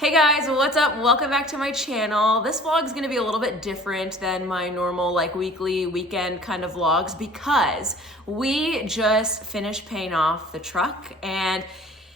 Hey guys, what's up? Welcome back to my channel. This vlog is gonna be a little bit different than my normal weekly, weekend kind of vlogs because we just finished paying off the truck and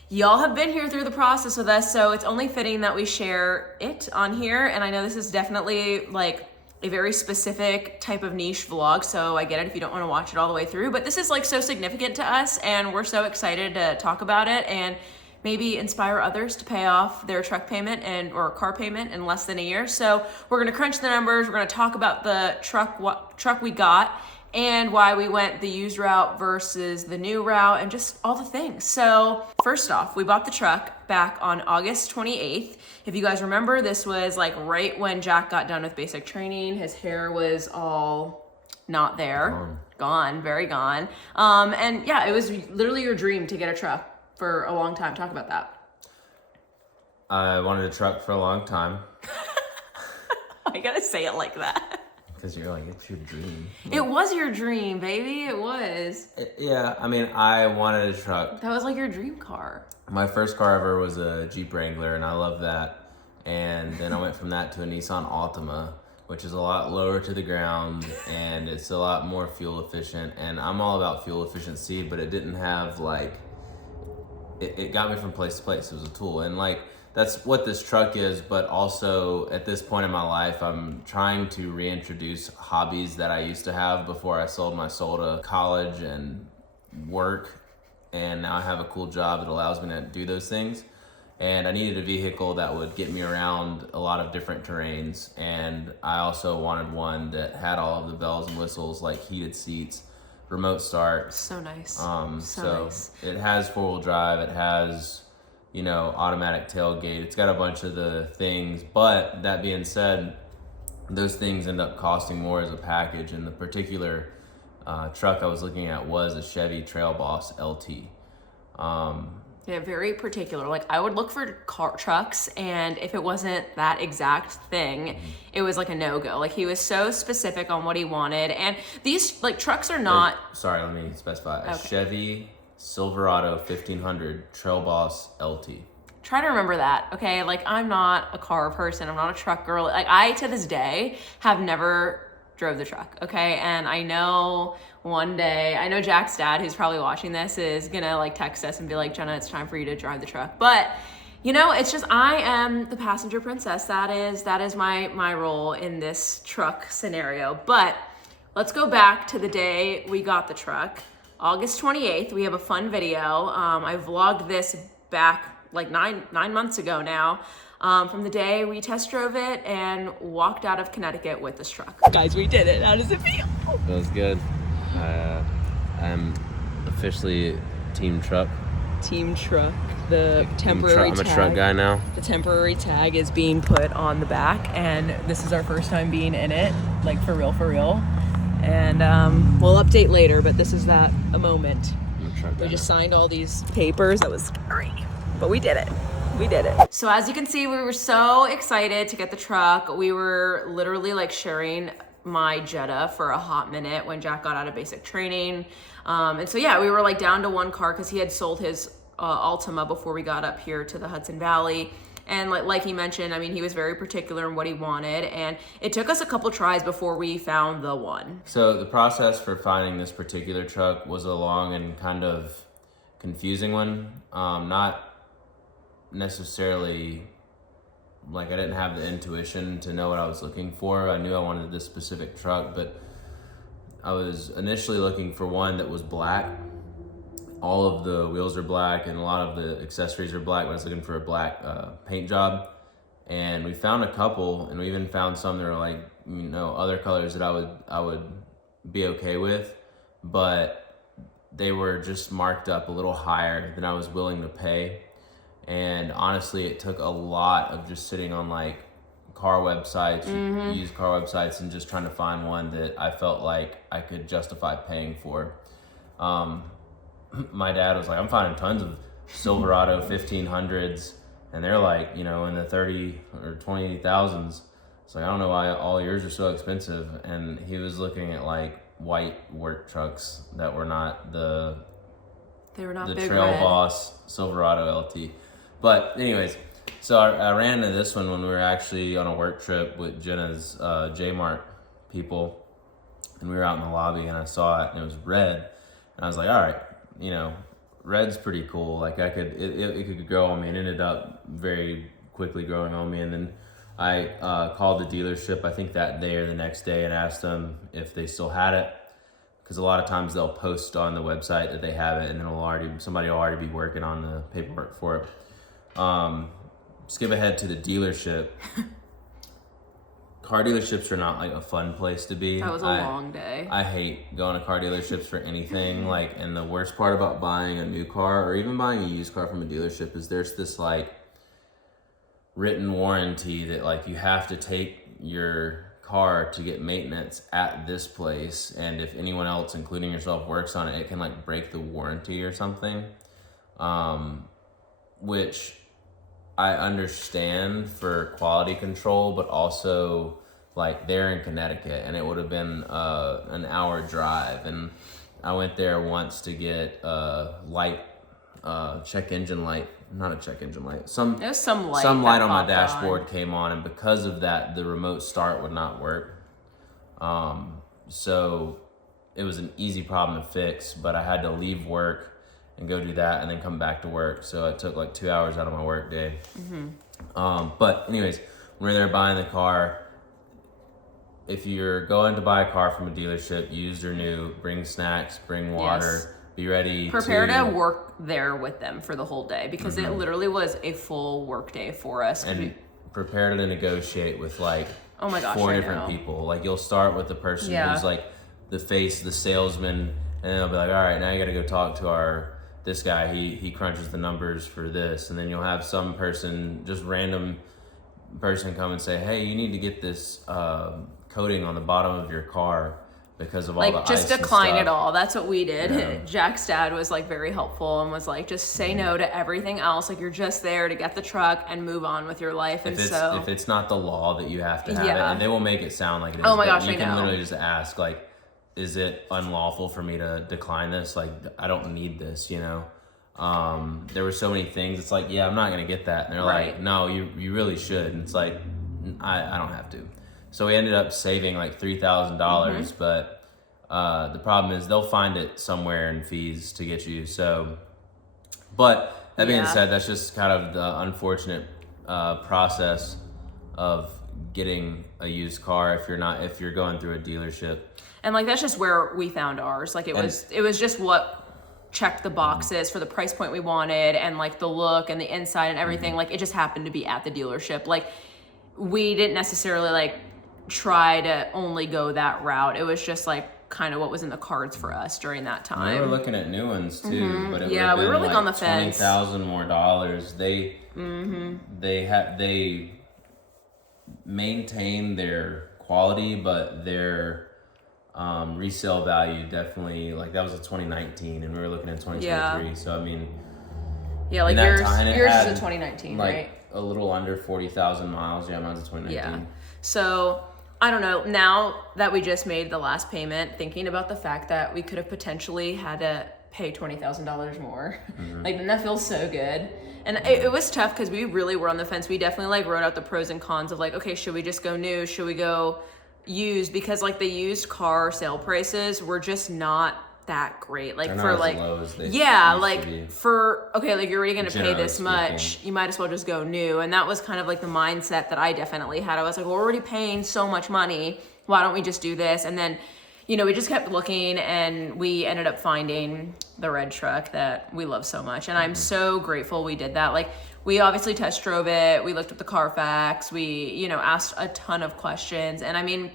y'all have been here through the process with us, so it's only fitting that we share it on here. And I know this is definitely like a very specific type of niche vlog, so I get it if you don't wanna watch it all the way through, but this is like so significant to us and we're so excited to talk about it and maybe inspire others to pay off their truck payment or car payment in less than a year. So we're gonna crunch the numbers. We're gonna talk about the truck we got and why we went the used route versus the new route and just all the things. So first off, we bought the truck back on August 28th. If you guys remember, this was like right when Jack got done with basic training. His hair was all not there, gone, very gone. And yeah, it was literally your dream to get a truck for a long time. Talk about that. I wanted a truck for a long time. I gotta say it like that. Because you're like, it's your dream. It was your dream, baby. It was. Yeah, I mean, I wanted a truck. That was like your dream car. My first car ever was a Jeep Wrangler, and I love that. And then I went from that to a Nissan Altima, which is a lot lower to the ground, and it's a lot more fuel efficient. And I'm all about fuel efficiency, but it didn't have like, it got me from place to place. It was a tool. And like, that's what this truck is. But also at this point in my life, I'm trying to reintroduce hobbies that I used to have before I sold my soul to college and work. And now I have a cool job that allows me to do those things. And I needed a vehicle that would get me around a lot of different terrains. And I also wanted one that had all of the bells and whistles, like heated seats, remote start. So nice. So nice. it has 4-wheel drive. It has, you know, automatic tailgate. It's got a bunch of the things. But that being said, those things end up costing more as a package. And the particular truck I was looking at was a Chevy Trail Boss LT. Yeah, very particular. Like I would look for trucks, and if it wasn't that exact thing, it was like a no-go. Like he was so specific on what he wanted, and these like trucks are not. Sorry, let me specify. A Chevy Silverado 1500 Trail Boss LT. Try to remember that, okay? Like I'm not a car person. I'm not a truck girl. Like I, to this day, have never drove the truck, okay? And I know one day, I know Jack's dad, who's probably watching this, is gonna like text us and be like, Jenna, it's time for you to drive the truck. But you know, it's just, I am the passenger princess. That is my role in this truck scenario. But let's go back to the day we got the truck. August 28th, we have a fun video. I vlogged this back like nine months ago now. From the day we test drove it and walked out of Connecticut with this truck. Guys, we did it. How does it feel? Feels good. I'm officially Team Truck. Team Truck. The temporary I'm tag. a truck guy now. The temporary tag is being put on the back, and this is our first time being in it, like for real. And we'll update later, but this is a moment. I'm a truck guy We just now. signed all these papers. That was scary, but we did it. We did it. So as you can see, we were so excited to get the truck. We were literally like sharing my Jetta for a hot minute when Jack got out of basic training. And so yeah, we were like down to one car because he had sold his Altima before we got up here to the Hudson Valley. And like he mentioned, I mean, he was very particular in what he wanted. And it took us a couple tries before we found the one. So the process for finding this particular truck was a long and kind of confusing one. Not necessarily like I didn't have the intuition to know what I was looking for. I knew I wanted this specific truck, but I was initially looking for one that was black. All of the wheels are black and a lot of the accessories are black, but I was looking for a black paint job. And we found a couple, and we even found some that are like, you know, other colors that I would be okay with, but they were just marked up a little higher than I was willing to pay. And honestly, it took a lot of just sitting on like car websites, used car websites, and just trying to find one that I felt like I could justify paying for. My dad was like, I'm finding tons of Silverado 1500s, and they're like, you know, in the 30 or 20,000s. So I don't know why all yours are so expensive. And he was looking at like white work trucks that were not the They were not the big Trail red. Boss Silverado LT. But anyways, So I ran into this one when we were actually on a work trip with Jenna's J-Mart people, and we were out in the lobby, and I saw it, and it was red, and I was like, all right, you know, red's pretty cool. Like it could grow on me, and ended up very quickly growing on me, and then I called the dealership, I think that day or the next day, and asked them if they still had it, because a lot of times they'll post on the website that they have it, and then somebody will already be working on the paperwork for it. Skip ahead to the dealership. Car dealerships are not like a fun place to be. That was a long day. I hate going to car dealerships for anything. Like, and the worst part about buying a new car or even buying a used car from a dealership is there's this like written warranty that like you have to take your car to get maintenance at this place, and if anyone else, including yourself, works on it, it can like break the warranty or something. Which I understand for quality control, but also like they're in Connecticut, and it would have been an hour drive, and I went there once to get check engine light, not a check engine light, some light on my dashboard came on, and because of that, the remote start would not work. So it was an easy problem to fix, but I had to leave work and go do that and then come back to work. So it took like 2 hours out of my work day. But anyways, when we're there buying the car, if you're going to buy a car from a dealership, used or new, bring snacks, bring water, be ready. Prepare to work there with them for the whole day, because it literally was a full work day for us. And prepare to negotiate with like oh my gosh, 4 different people. Like you'll start with the person who's like the face, the salesman, and they'll be like, all right, now you got to go talk to this guy, he crunches the numbers for this, and then you'll have some person, just random person, come and say, hey, you need to get this coating on the bottom of your car because of all the ice just and decline stuff. it all. That's what we did. Yeah. Jack's dad was like very helpful and was like, just say no to everything else. Like you're just there to get the truck and move on with your life. And if it's not the law that you have to have it, and they will make it sound like it is. Oh my gosh, you can literally just ask like, is it unlawful for me to decline this? Like, I don't need this, you know? There were so many things. It's like, yeah, I'm not going to get that. And they're like, no, you really should. And it's like, I don't have to. So we ended up saving like $3,000, but the problem is they'll find it somewhere in fees to get you. So, but that being said, that's just kind of the unfortunate process of getting a used car if you're going through a dealership. And like that's just where we found ours. Like it was just what checked the boxes for the price point we wanted, and like the look and the inside and everything. Like it just happened to be at the dealership. Like we didn't necessarily like try to only go that route. It was just like kind of what was in the cards for us during that time. We were looking at new ones too, but we were like on the fence. $20,000 more. They maintain their quality, but their resale value definitely, like that was a 2019 and we were looking at 2023. So I mean, like yours is a 2019, like, right? A little under 40,000 miles. Yeah, mine's a 2019. Yeah. So I don't know. Now that we just made the last payment, thinking about the fact that we could have potentially had to pay $20,000 more, like then that feels so good. And it was tough because we really were on the fence. We definitely like wrote out the pros and cons of like, okay, should we just go new? Should we go used? Because like the used car sale prices were just not that great. Like for like, like for, okay, like you're already going to pay this much, you might as well just go new. And that was kind of like the mindset that I definitely had. I was like, well, we're already paying so much money. Why don't we just do this? And then, you know, we just kept looking and we ended up finding the red truck that we love so much. And I'm so grateful we did that. Like we obviously test drove it. We looked up the Carfax. We, you know, asked a ton of questions. And I mean,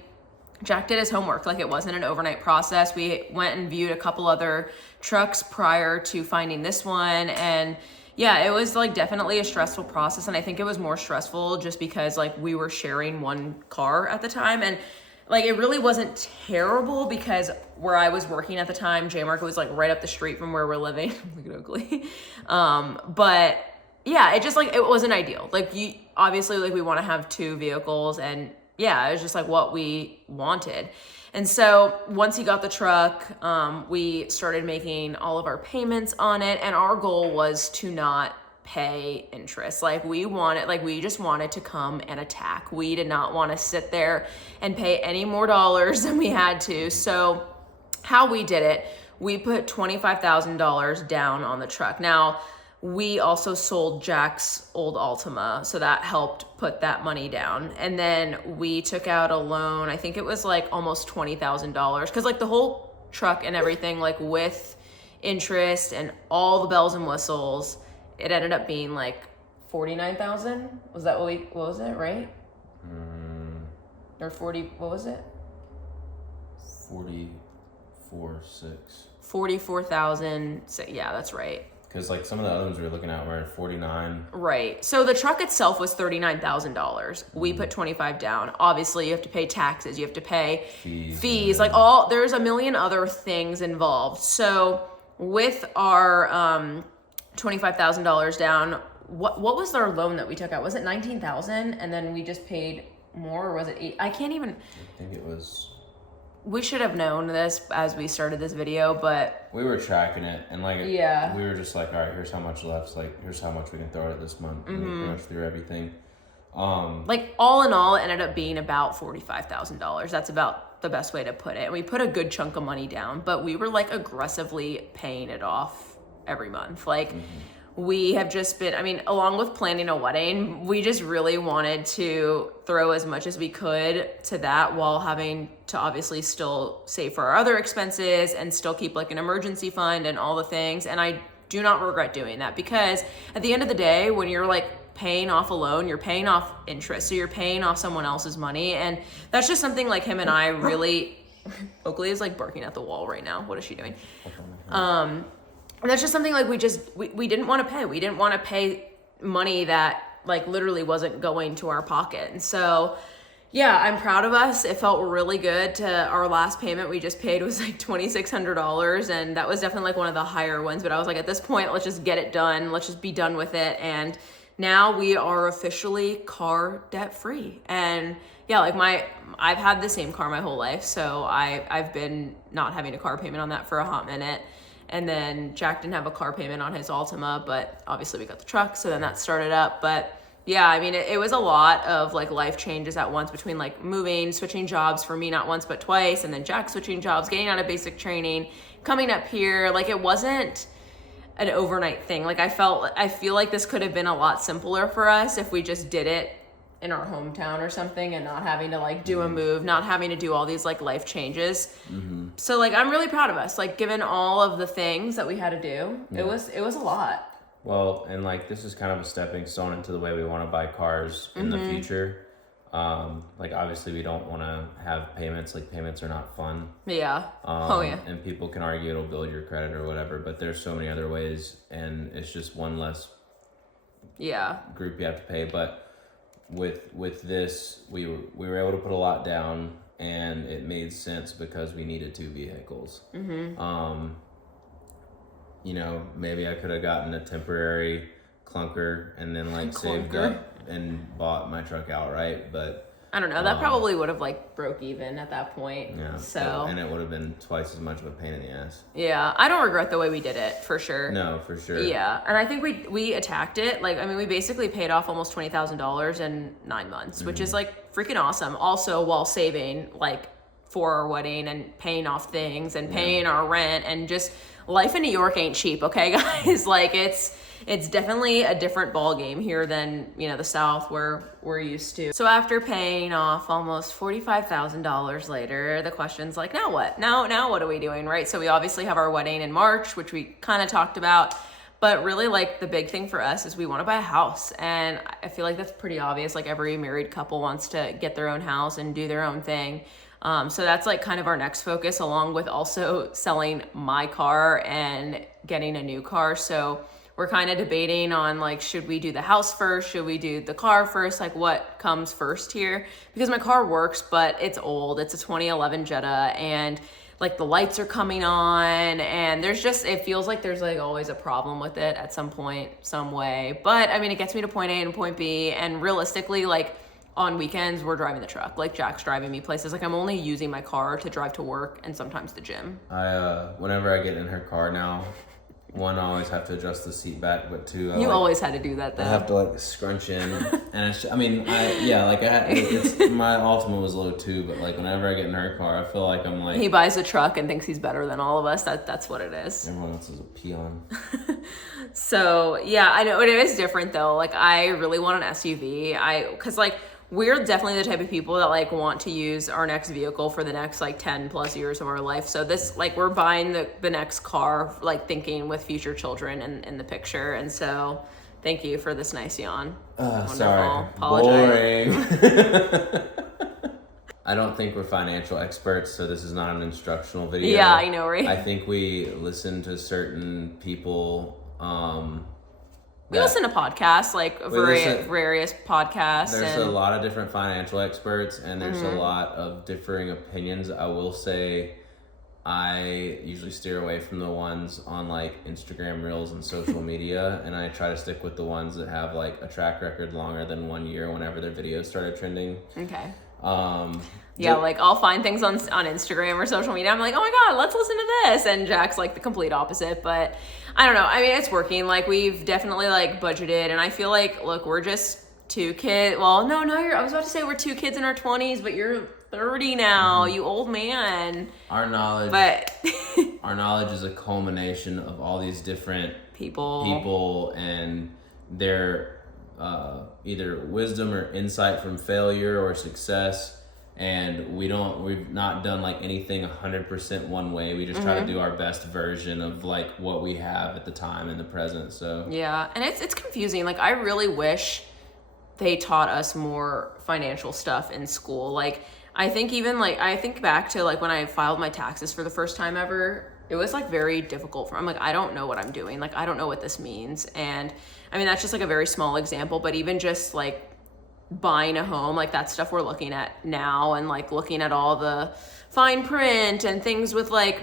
Jack did his homework. Like it wasn't an overnight process. We went and viewed a couple other trucks prior to finding this one. And yeah, it was like definitely a stressful process. And I think it was more stressful just because like we were sharing one car at the time. And like it really wasn't terrible because where I was working at the time, J-Market was like right up the street from where we're living. Look at Oakley. But yeah, it just like, it wasn't ideal. Like you obviously like we want to have 2 vehicles, and yeah, it was just like what we wanted. And so once he got the truck, we started making all of our payments on it. And our goal was to not pay interest. Like we just wanted to come and attack. We did not want to sit there and pay any more dollars than we had to. So how we did it, we put $25,000 down on the truck. Now, we also sold Jack's old Altima, so that helped put that money down. And then we took out a loan, I think it was like almost $20,000, because like the whole truck and everything, like with interest and all the bells and whistles, it ended up being like 49,000. Was that what was it, right? Or 40, what was it? 44,000. So, yeah, that's right. Because like some of the other ones we were looking at were at 49. Right. So the truck itself was $39,000. We put 25 down. Obviously, you have to pay taxes. You have to pay fees. Like there's a million other things involved. So with our $25,000 down, what was our loan that we took out? Was it 19,000? And then we just paid more, or was it 8? I can't even. I think it was. We should have known this as we started this video, but we were tracking it, and like yeah, we were just like, all right, here's how much left. Like here's how much we can throw at this month. And we pretty much threw everything. Like all in all, it ended up being about $45,000. That's about the best way to put it. And we put a good chunk of money down, but we were like aggressively paying it off every month. Like we have just been, I mean, along with planning a wedding, we just really wanted to throw as much as we could to that while having to obviously still save for our other expenses and still keep like an emergency fund and all the things. And I do not regret doing that, because at the end of the day, when you're like paying off a loan, you're paying off interest. So you're paying off someone else's money. And that's just something like him and I really, Oakley is like barking at the wall right now. What is she doing? And that's just something like we didn't want to pay. We didn't want to pay money that like literally wasn't going to our pocket. And so, yeah, I'm proud of us. It felt really good. To our last payment we just paid was like $2,600. And that was definitely like one of the higher ones. But I was like, at this point, let's just get it done. Let's just be done with it. And now we are officially car debt free. And yeah, like I've had the same car my whole life. So I've been not having a car payment on that for a hot minute. And then Jack didn't have a car payment on his Altima, but obviously we got the truck, so then that started up. But yeah, I mean, it was a lot of like life changes at once, between like moving, switching jobs for me, not once but twice, and then Jack switching jobs, getting out of basic training, coming up here. Like it wasn't an overnight thing. Like I feel like this could have been a lot simpler for us if we just did it in our hometown or something, and not having to like do a move, not having to do all these like life changes. So like I'm really proud of us, like given all of the things that we had to do. It was a lot. Well, and like this is kind of a stepping stone into the way we want to buy cars in the future. Like obviously we don't want to have payments. Like payments are not fun. Yeah. And people can argue it'll build your credit or whatever, but there's so many other ways, and it's just one less group you have to pay. But with this, we were able to put a lot down, and it made sense because we needed 2 vehicles. You know, maybe I could have gotten a temporary clunker and then like saved up and bought my truck outright, but I don't know. That probably would have like broke even at that point. Yeah. So and it would have been twice as much of a pain in the ass. Yeah, I don't regret the way we did it, for sure. No, for sure. Yeah, and I think we attacked it. Like, I mean, we basically paid off almost $20,000 in 9 months, which is like freaking awesome. Also, while saving like for our wedding and paying off things and paying our rent, and just life in New York ain't cheap, okay, guys? Like it's definitely a different ball game here than, you know, the South where we're used to. So after paying off almost $45,000 later, the question's like, now what? Now what are we doing, right? So we obviously have our wedding in March, which we kind of talked about, but really like the big thing for us is we want to buy a house. And I feel like that's pretty obvious. Like every married couple wants to get their own house and do their own thing. So that's like kind of our next focus, along with also selling my car and getting a new car. So we're kind of debating on like, should we do the house first? Should we do the car first? Like what comes first here? Because my car works, but it's old. It's a 2011 Jetta, and like the lights are coming on, and there's just, it feels like there's like always a problem with it at some point, some way. But I mean, it gets me to point A and point B, and realistically, like on weekends, we're driving the truck. Like Jack's driving me places. Like I'm only using my car to drive to work and sometimes the gym. Whenever I get in her car now, one, I always have to adjust the seat back, but two, You always had to do that though. I have to like scrunch in, and it's, I mean, it's my Altima was low too, but like whenever I get in her car, I feel like I'm like He buys a truck and thinks he's better than all of us. That's what it is. everyone else is a peon. So yeah, I know it is different though. Like I really want an SUV. Cause like we're definitely the type of people that like want to use our next vehicle for the next like 10 plus years of our life. So this, like we're buying the next car, like thinking with future children in the picture. And so thank you for this nice yawn. Sorry. Apologize. Boring. I don't think we're financial experts, so this is not an instructional video. Yeah, I know, right? I think we listen to certain people. We listen to podcasts, like various podcasts. There's a lot of different financial experts, and there's a lot of differing opinions. I will say I usually steer away from the ones on like Instagram Reels and social media, and I try to stick with the ones that have like a track record longer than 1 year whenever their videos started trending. Okay. Yeah, like I'll find things on Instagram or social media. I'm like, oh my God, let's listen to this. And Jack's like the complete opposite, but I don't know. I mean, it's working. Like we've definitely like budgeted, and I feel like, look, we're just two kids. Well, no, I was about to say we're two kids in our 20s, but you're 30 now, you old man. Our knowledge is a culmination of all these different people and their either wisdom or insight from failure or success. And we've not done like anything 100% one way. We just try to do our best version of like what we have at the time in the present. So yeah, and it's confusing. Like I really wish they taught us more financial stuff in school. Like I think I think back to like when I filed my taxes for the first time ever, it was like very difficult I'm like, I don't know what I'm doing. Like I don't know what this means. And I mean, that's just like a very small example, but even just like buying a home, like that stuff we're looking at now, and like looking at all the fine print and things with like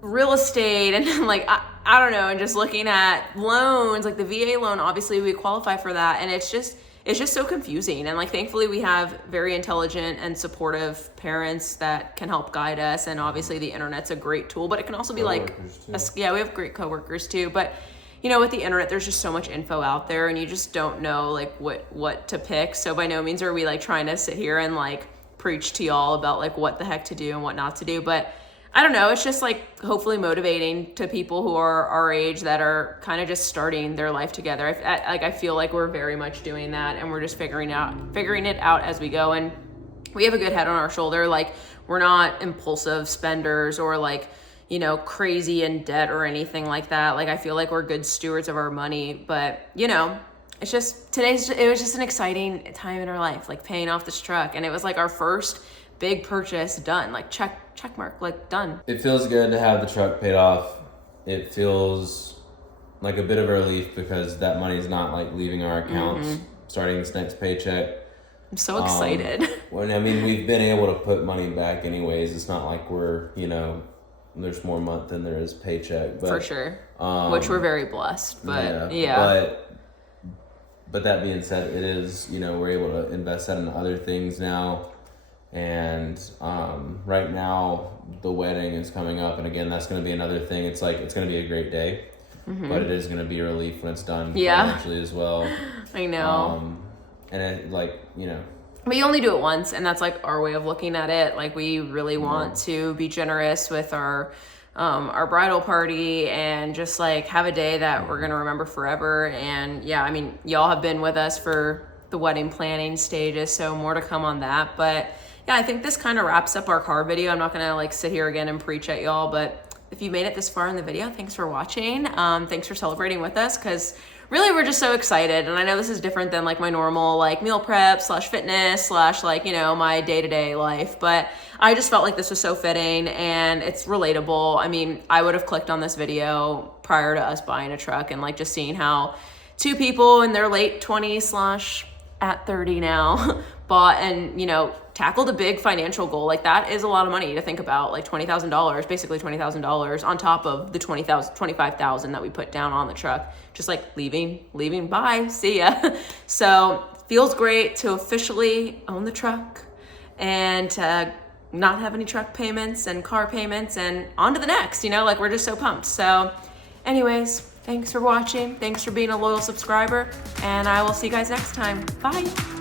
real estate and like I don't know, and just looking at loans, like the VA loan, obviously we qualify for that, and it's just so confusing. And like thankfully we have very intelligent and supportive parents that can help guide us, and obviously the internet's a great tool, but it can also be like we have great coworkers too. But you know, with the internet, there's just so much info out there, and you just don't know like what to pick. So by no means are we like trying to sit here and like preach to y'all about like what the heck to do and what not to do. But I don't know, it's just like hopefully motivating to people who are our age that are kind of just starting their life together. I feel like we're very much doing that, and we're just figuring it out as we go. And we have a good head on our shoulder. Like we're not impulsive spenders or like, you know, crazy in debt or anything like that. Like I feel like we're good stewards of our money, but you know, it's just it was just an exciting time in our life, like paying off this truck. And it was like our first big purchase done, like check mark, like done. It feels good to have the truck paid off. It feels like a bit of a relief because that money's not like leaving our accounts starting this next paycheck. I'm so excited. Well, I mean, we've been able to put money back anyways. It's not like we're, you know, there's more month than there is paycheck. But, for sure. Which we're very blessed, but yeah. But that being said, it is, you know, we're able to invest that in other things now. And right now the wedding is coming up, and again, that's going to be another thing. It's like, it's going to be a great day, but it is going to be a relief when it's done financially as well. I know. And it, like, you know, we only do it once, and that's like our way of looking at it. Like we really want to be generous with our bridal party and just like have a day that we're gonna remember forever. And yeah, I mean, y'all have been with us for the wedding planning stages, so more to come on that. But yeah, I think this kind of wraps up our car video. I'm not gonna like sit here again and preach at y'all, but if you made it this far in the video, thanks for watching. Thanks for celebrating with us, because really we're just so excited. And I know this is different than like my normal like meal prep / fitness / like, you know, my day-to-day life, but I just felt like this was so fitting and it's relatable. I mean, I would have clicked on this video prior to us buying a truck and like just seeing how two people in their late 20s / at 30 now bought and, you know, tackled a big financial goal. Like that is a lot of money to think about, like $20,000, basically $20,000 on top of the $25,000 that we put down on the truck. Just like leaving, bye, see ya. So feels great to officially own the truck and to not have any truck payments and car payments and on to the next, you know, like we're just so pumped. So Anyways, thanks for watching. Thanks for being a loyal subscriber. And I will see you guys next time. Bye.